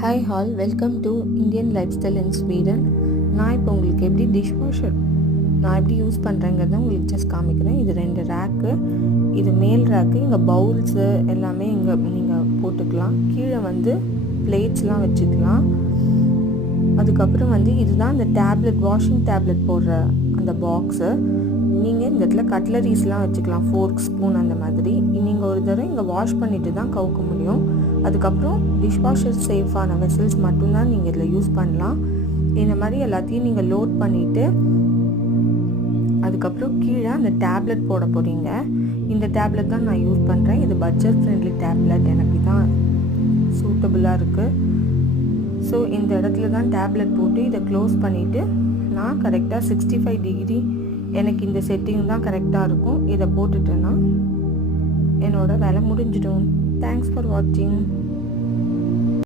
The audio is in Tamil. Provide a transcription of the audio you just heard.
Hi hall, welcome to Indian life style in Sweden. நான் இப்போ உங்களுக்கு எப்படி டிஷ்வாஷர் நான் எப்படி யூஸ் பண்ணுறேங்கிறத உங்களுக்கு ஜஸ்ட் காமிக்கிறேன். இது 2 ரேக்கு, இது மேல் ரேக்கு. இங்கே பவுல்ஸு எல்லாமே இங்கே நீங்கள் போட்டுக்கலாம். கீழே வந்து பிளேட்ஸ்லாம் வச்சுக்கலாம். அதுக்கப்புறம் வந்து இதுதான் இந்த டேப்லெட், வாஷிங் டேப்லெட் போடுற அந்த பாக்ஸு. நீங்கள் இந்த இடத்துல கட்லரிஸ்லாம் வச்சுக்கலாம், ஃபோர்க், ஸ்பூன் அந்த மாதிரி. நீங்கள் ஒரு தடவை இங்கே வாஷ் பண்ணிவிட்டு தான் கவுக்க முடியும். அதுக்கப்புறம் டிஷ்வாஷர் சேஃபான வெசல்ஸ் மட்டும்தான் நீங்கள் இதில் யூஸ் பண்ணலாம். இந்த மாதிரி எல்லாத்தையும் நீங்கள் லோட் பண்ணிவிட்டு அதுக்கப்புறம் கீழே அந்த டேப்லெட் போட போகிறீங்க. இந்த டேப்லெட் தான் நான் யூஸ் பண்ணுறேன். இது பட்ஜெட் ஃப்ரெண்ட்லி டேப்லெட், எனக்கு தான் சூட்டபுளாக இருக்குது. ஸோ இந்த இடத்துல தான் டேப்லெட் போட்டு இதை க்ளோஸ் பண்ணிவிட்டு நான் கரெக்டாக 65 டிகிரி, எனக்கு இந்த செட்டிங் தான் கரெக்டாக இருக்கும். இதை போட்டுட்டேன்னா என்னோடய வேலை முடிஞ்சிடும். Thanks for watching.